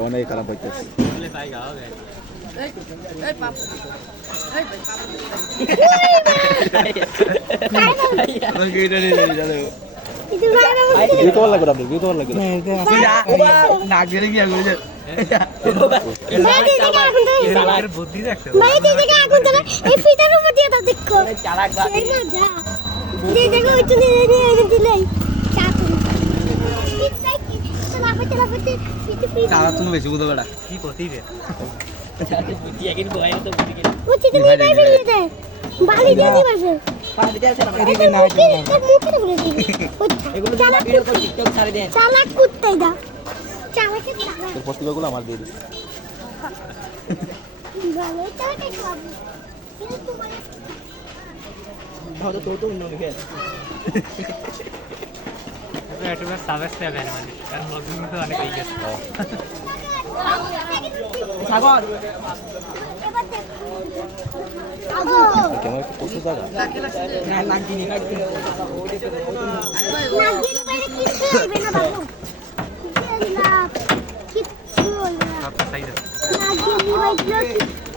অনেক খারাপ হইতেছে। বুদ্ধি দেখছ দেখো। ছাড়ে দেন। চালাক কুত্তাই দাও চালাকে চালাক তোর প্রতিভাগুলো আমার দিয়ে দিস। ভালো তো তো অন্য হবে না মানে কারণ ব্লগিং তো অনেক হয়ে গেছে সাগর একটা কষ্ট জায়গা না নাক দিনি নাগিন বাইরে কিচ্ছু হইবে না বাবু জেলা কিচ্ছু হইবে না সবটা সাইজ আছে নাগিন বাইরে